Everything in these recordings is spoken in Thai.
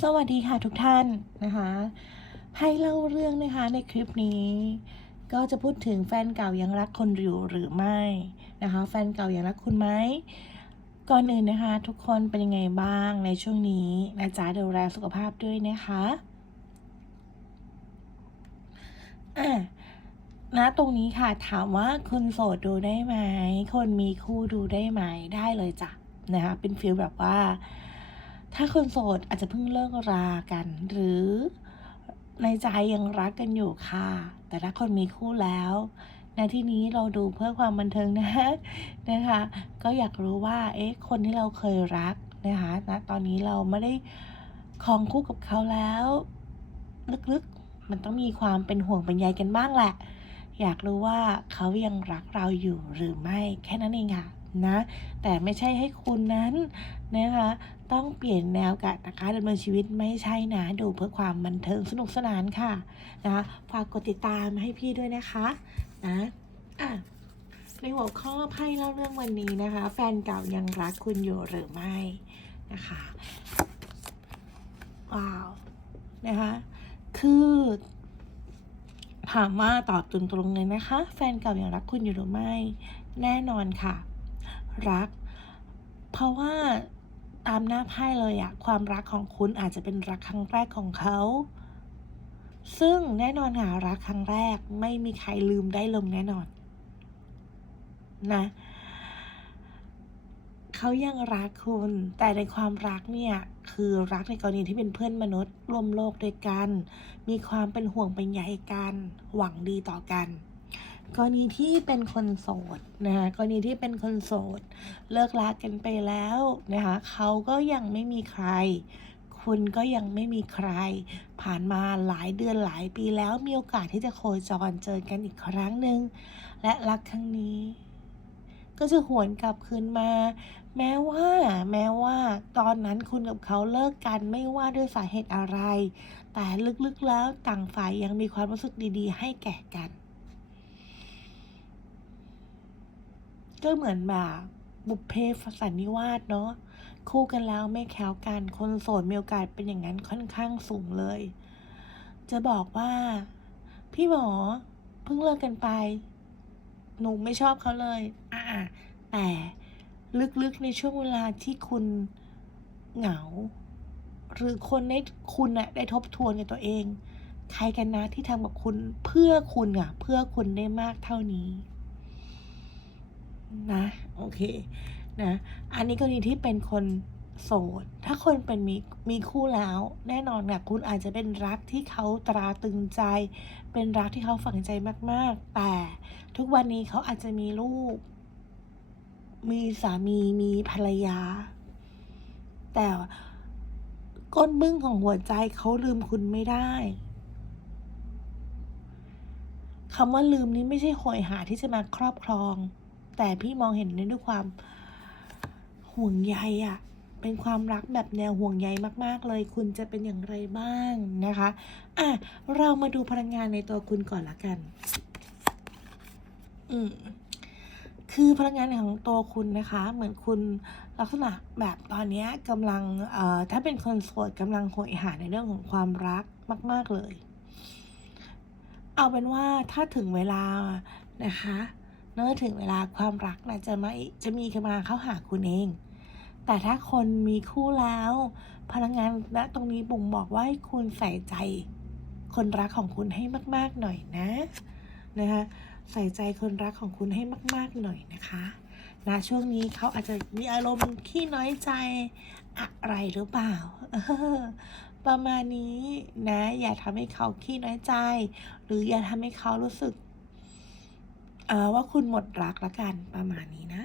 สวัสดีค่ะทุกท่านนะคะให้เล่าเรื่องนะคะในคลิปนี้ ก็จะพูดถึงแฟนเก่ายังรักคนอยู่หรือไม่นะคะ แฟนเก่ายังรักคุณไหมก่อนอื่นนะคะ ทุกคนเป็นยังไงบ้างในช่วงนี้นะจ๊ะดูแลสุขภาพด้วยนะคะอะนะตรงนี้ค่ะถามว่าคุณโสดดูได้ไหม คนมีคู่ดูได้ไหมได้เลยจ้ะนะคะเป็นฟีลแบบว่า ถ้าคนโสดอาจจะเพิ่งเลิกรากัน หรือในใจยังรักกันอยู่ค่ะ แต่ถ้าคนมีคู่แล้วในที่นี้เราดูเพื่อความบันเทิงนะนะคะ ก็อยากรู้ว่าเอ๊ะคนที่เราเคยรักนะคะณตอนนี้เราไม่ได้คองคู่กับเขาแล้ว ลึกๆมันต้องมีความเป็นห่วงเป็นใยกันบ้างแหละ อยากรู้ว่าเขายังรักเราอยู่หรือไม่แค่นั้นเองค่ะนะ แต่ไม่ใช่ให้คุณนั้นนะคะ ต้องเปลี่ยนแนวการนะคะดำเนินชีวิตไม่ใช่นะ ดูเพื่อความบันเทิงสนุกสนานค่ะนะคะฝากกดติดตามให้พี่ด้วยนะคะนะอะในหัวข้อไพ่เล่าเรื่องวันนี้นะคะ แฟนเก่ายังรักคุณอยู่หรือไม่นะคะว้าวนะคะคือถามว่าตอบตรงๆเลยนะคะ แฟนเก่ายังรักคุณอยู่หรือไม่ แน่นอนค่ะ รัก เพราะว่า ตามหน้าไพ่เลยอะความรักของคุณอาจจะเป็นรักครั้งแรกของเขา ซึ่งแน่นอนค่ะรักครั้งแรกไม่มีใครลืมได้ลงแน่นอน นะเขายังรักคุณ แต่ในความรักเนี่ย คือรักในกรณีที่เป็นเพื่อนมนุษย์ร่วมโลกด้วยกัน มีความเป็นห่วงเป็นใยกัน หวังดีต่อกัน กรณีที่เป็นคนโสดนะคะกรณีที่เป็นคนโสด เลิกลากันไปแล้วนะคะเขาก็ยังไม่มีใคร คุณก็ยังไม่มีใคร ผ่านมาหลายเดือนหลายปีแล้วมีโอกาสที่จะโคจรเจอกันอีกครั้งหนึ่งและรักครั้งนี้ ก็จะหวนกลับคืนมา แม้ว่าแม้ว่าตอนนั้นคุณกับเขาเลิกกันไม่ว่าด้วยสาเหตุอะไร แต่ลึกๆแล้วต่างฝ่ายยังมีความรู้สึกดีๆ ให้แก่กัน ก็เหมือนแบบบุพเพสันนิวาสเนาะคู่กันแล้วไม่แคล้วกัน คนโสดมีโอกาสเป็นอย่างนั้นค่อนข้างสูงเลย จะบอกว่า พี่หมอเพิ่งเลิกกันไป หนูไม่ชอบเขาเลยอ่าแต่ลึกๆในช่วงเวลาที่คุณเหงา หรือคนได้คุณอะได้ทบทวนกับตัวเอง ใครกันนะที่ทำกับคุณเพื่อคุณอะเพื่อคุณได้มากเท่านี้ นะโอเคนะอันนี้กรณีที่เป็นคนโสด ถ้าคนเป็นมีมีคู่แล้ว แน่นอนค่ะคุณอาจจะเป็นรักที่เขาตราตึงใจ เป็นรักที่เขาฝังใจมาก ๆ แต่ทุกวันนี้เขาอาจจะมีลูก มีสามีมีภรรยา แต่ก้นบึ้งของหัวใจเขาลืมคุณไม่ได้คำว่าลืมนี้ไม่ใช่โหยหาที่จะมาครอบครอง แต่พี่มองเห็นในด้วยความห่วงใยอะเป็นความรักแบบแนวห่วงใยมาก ๆ เลย คุณจะเป็นอย่างไรบ้างนะคะอะเรามาดูพลังงานในตัวคุณก่อนละกัน อืมคือพลังงานของตัวคุณนะคะ เหมือนคุณลักษณะแบบตอนนี้กำลังเอ่อถ้าเป็นคนโสดกำลังโหยหาในเรื่องของความรักมาก ๆเลย เอาเป็นว่าถ้าถึงเวลานะคะ เมื่อถึงเวลาความรักนะจะไม่จะมีมาเข้าหาคุณเอง แต่ถ้าคนมีคู่แล้ว พลังงานณตรงนี้บ่งบอกว่าให้คุณใส่ใจ คนรักของคุณให้มาก ๆหน่อยนะนะคะใส่ใจคนรักของคุณให้มาก ๆหน่อยนะคะนะช่วงนี้เขาอาจจะมีอารมณ์ขี้น้อยใจอะไรหรือเปล่าประมาณนี้นะ อย่าทำให้เขาขี้น้อยใจ หรืออย่าทำให้เขารู้สึก ว่าคุณหมดรักละกันประมาณนี้นะ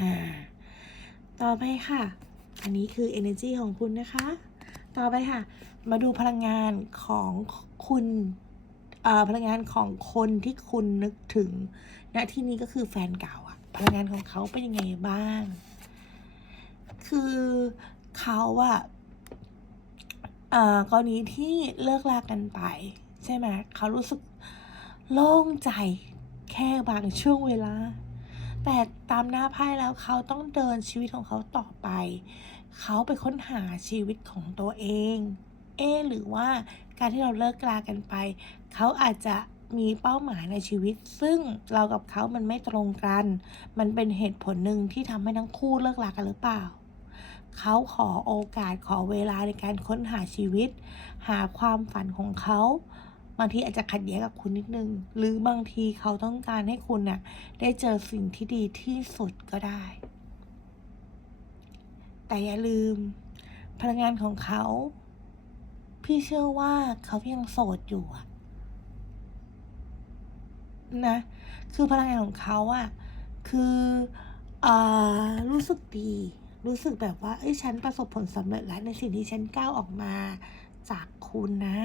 อ่า ต่อไปค่ะ อันนี้คือ energy ของคุณนะคะ ต่อไปค่ะ มาดูพลังงานของคุณพลังงานของคนที่คุณนึกถึงณที่นี้ก็คือแฟนเก่าอะพลังงานของเขาเป็นยังไงบ้าง คือเขาอะกรณีที่เลิกลากันไป ใช่ไหมเขารู้สึกโล่งใจ แค่บางช่วงเวลา แต่ตามหน้าไพ่แล้วเขาต้องเดินชีวิตของเขาต่อไป เขาไปค้นหาชีวิตของตัวเอง เอหรือว่าการที่เราเลิกกลากันไป เขาอาจจะมีเป้าหมายในชีวิต ซึ่งเรากับเขามันไม่ตรงกัน มันเป็นเหตุผลหนึ่งที่ทำให้ทั้งคู่เลิกลากันหรือเปล่าเขาขอโอกาสขอเวลาในการค้นหาชีวิต หาความฝันของเขา บางทีอาจจะขัดแย้งกับคุณนิดนึง หรือบางทีเขาต้องการให้คุณน่ะได้เจอสิ่งที่ดีที่สุดก็ได้ แต่อย่าลืม พลังงานของเขา พี่เชื่อว่าเขายังโสดอยู่นะ คือพลังงานของเขาอะคือเอ่อรู้สึกดี รู้สึกแบบว่า เอ้ย ฉันประสบผลสำเร็จแล้วในสิ่งที่ฉันก้าวออกมาจากคุณนะ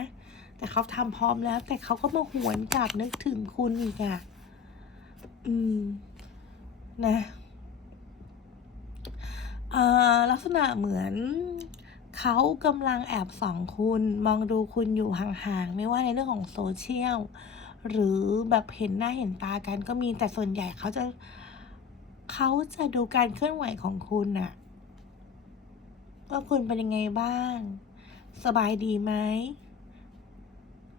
แต่เขาทำพร้อมแล้ว แต่เขาก็มาหวนกลับนึกถึงคุณอีกอะอืม นะอ่อลักษณะเหมือนเขากำลังแอบส่องคุณมองดูคุณอยู่ห่างๆ ไม่ว่าในเรื่องของโซเชียล หรือแบบเห็นหน้าเห็นตากันก็มีแต่ส่วนใหญ่เขาจะเขาจะดูการเคลื่อนไหวของคุณน่ะว่าคุณเป็นยังไงบ้าง สบายดีไหม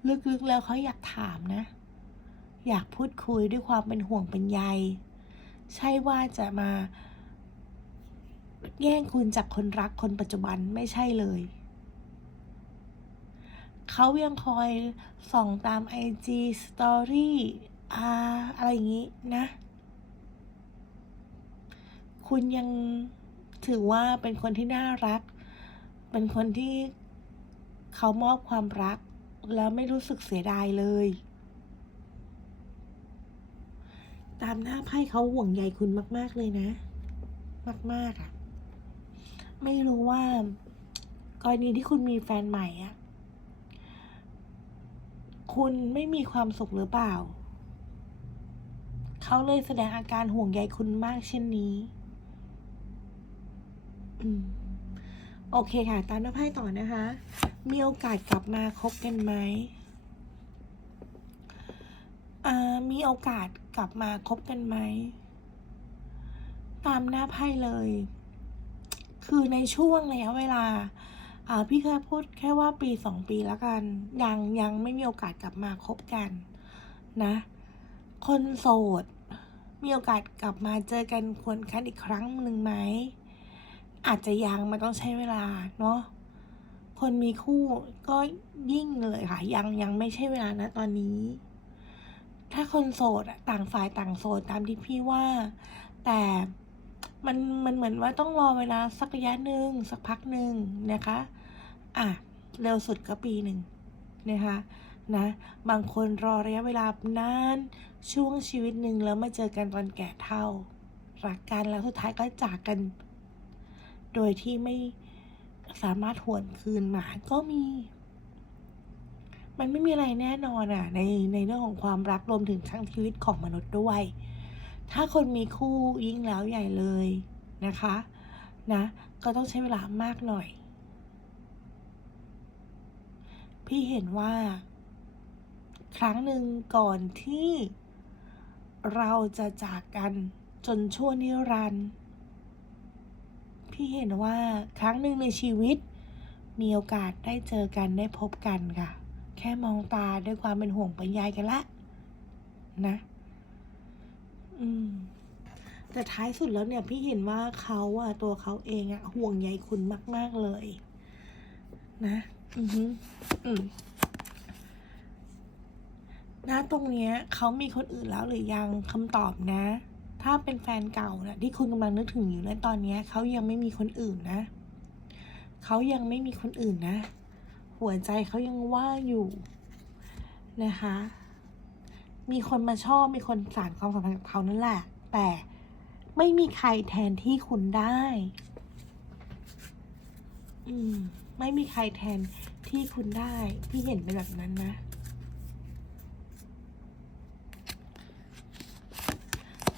ลึกๆแล้วเขาอยากถามนะ อยากพูดคุยด้วยความเป็นห่วงเป็นใย ใช่ว่าจะมา แย่งคุณจากคนรักคนปัจจุบันไม่ใช่เลยเขายังคอยส่องตาม IG Story อ่าอะไรอย่างนี้นะ คุณยังถือว่าเป็นคนที่น่ารัก เป็นคนที่เขามอบความรัก แล้วไม่รู้สึกเสียดายเลย ตามหน้าไพ่เขาห่วงใยคุณมาก ๆ เลยนะ มาก ๆอะ ไม่รู้ว่ากรณีที่คุณมีแฟนใหม่อะ คุณไม่มีความสุขหรือเปล่า เขาเลยแสดงอาการห่วงใยคุณมากเช่นนี้อืมโอเคค่ะ ตามหน้าไพ่ต่อนะคะ มีโอกาสกลับมาคบกันไหมอ่ามีโอกาสกลับมาคบกันไหม ตามหน้าไพ่เลย คือในช่วงระยะเวลาอ่าพี่เคยพูดแค่ว่าปีสองปีแล้วกัน ยังยังไม่มีโอกาสกลับมาคบกันนะ คนโสด มีโอกาสกลับมาเจอกันควรคันอีกครั้งหนึ่งไหม อาจจะยังมันต้องใช้เวลาเนาะ คนมีคู่ก็ยิ่งเลยค่ะ ยังยังไม่ใช่เวลานะตอนนี้ ถ้าคนโสดต่างฝ่ายต่างโสดตามที่พี่ว่า แต่มันมันเหมือนว่าต้องรอเวลาสักระยะหนึ่งสักพักหนึ่งนะคะ อะ เร็วสุดก็ปีหนึ่งนะคะนะบางคนรอระยะเวลานานช่วงชีวิตหนึ่งแล้วมาเจอกันตอนแก่เท่า รักกันแล้วสุดท้ายก็จากกัน โดยที่ไม่ สามารถหวนคืนมาก็มี มันไม่มีอะไรแน่นอนอะ ในในเรื่องของความรักรวมถึงทั้งชีวิตของมนุษย์ด้วย ถ้าคนมีคู่ยิ่งแล้วใหญ่เลยนะคะ นะ ก็ต้องใช้เวลามากหน่อย พี่เห็นว่า ครั้งหนึ่งก่อนที่เราจะจากกันจนชั่วนิรันดร์ พี่เห็นว่าครั้งหนึ่งในชีวิต มีโอกาสได้เจอกันได้พบกันค่ะ แค่มองตาด้วยความเป็นห่วงเป็นใยกันละ นะ อืมแต่ท้ายสุดแล้วเนี่ยพี่เห็นว่าเขาอะตัวเขาเองอะห่วงใยคุณมาก ๆเลย นะ อือฮึอืมณตรงเนี้ยเขามีคนอื่นแล้วหรือยังคำตอบนะ ถ้าเป็นแฟนเก่านะที่คุณกำลังนึกถึงอยู่ในตอนนี้เขายังไม่มีคนอื่นนะ เขายังไม่มีคนอื่นนะ หัวใจเขายังว่างอยู่นะคะ มีคนมาชอบ มีคนสานความสัมพันธ์กับเขานั่นแหละ แต่ไม่มีใครแทนที่คุณได้ อืม ไม่มีใครแทนที่คุณได้พี่เห็นเป็นแบบนั้นนะ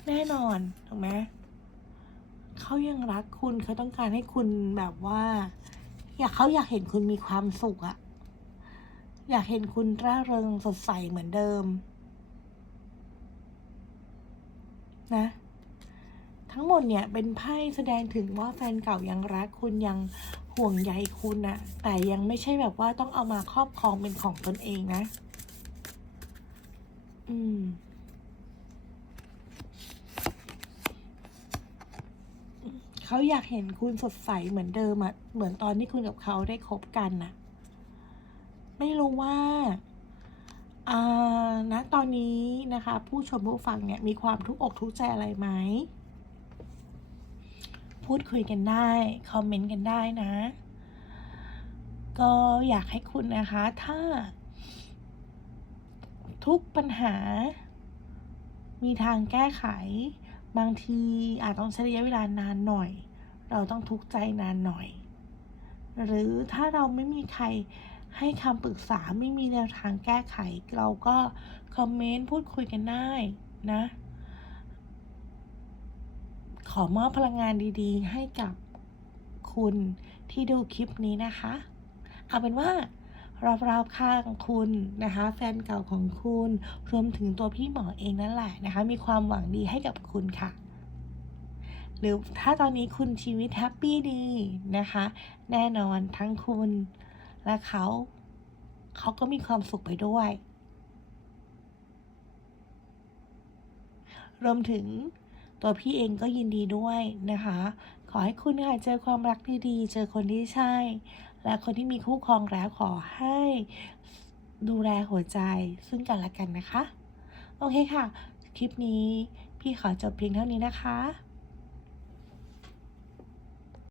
แน่นอนถูกไหมเขายังรักคุณเขาต้องการให้คุณแบบว่า อยากเขาอยากเห็นคุณมีความสุขอะอยากเห็นคุณร่าเริงสดใสเหมือนเดิม นะ ทั้งหมดเนี่ยเป็นไพ่แสดงถึงว่าแฟนเก่ายังรักคุณยังห่วงใยคุณน่ะแต่ยังไม่ใช่แบบว่าต้องเอามาครอบครองเป็นของตนเองนะ อืม เขาอยากเห็นคุณสดใสเหมือนเดิมอะเหมือนตอนที่คุณกับเขาได้คบกันน่ะไม่รู้ว่าอ่าณตอนนี้นะคะ ผู้ชมผู้ฟังเนี่ยมีความทุกข์อกทุกข์ใจอะไรไหมพูดคุยกันได้ คอมเมนต์กันได้นะ ก็อยากให้คุณนะคะ ถ้า ทุกปัญหา มีทางแก้ไข บางทีอาจต้องใช้ระยะเวลานานหน่อย เราต้องทุกข์ใจนานหน่อย หรือถ้าเราไม่มีใครให้คำปรึกษาไม่มีแนวทางแก้ไข เราก็คอมเมนต์พูดคุยกันได้นะ ขอมอบพลังงานดีๆ ให้กับคุณที่ดูคลิปนี้นะคะ เอาเป็นว่า รอบๆข้างคุณนะคะ แฟนเก่าของคุณ รวมถึงตัวพี่หมอเองนั่นแหละนะคะ มีความหวังดีให้กับคุณค่ะ หรือถ้าตอนนี้คุณชีวิตแฮปปี้ดีนะคะ แน่นอนทั้งคุณและเขา เขาก็มีความสุขไปด้วย รวมถึงตัวพี่เองก็ยินดีด้วยนะคะ ขอให้คุณค่ะเจอความรักดีๆ เจอคนที่ใช่ และคนที่มีคู่ครองแล้วขอให้ดูแลหัวใจซึ่งกันและกันนะคะ โอเคค่ะ คลิปนี้พี่ขอจบเพียงเท่านี้นะคะ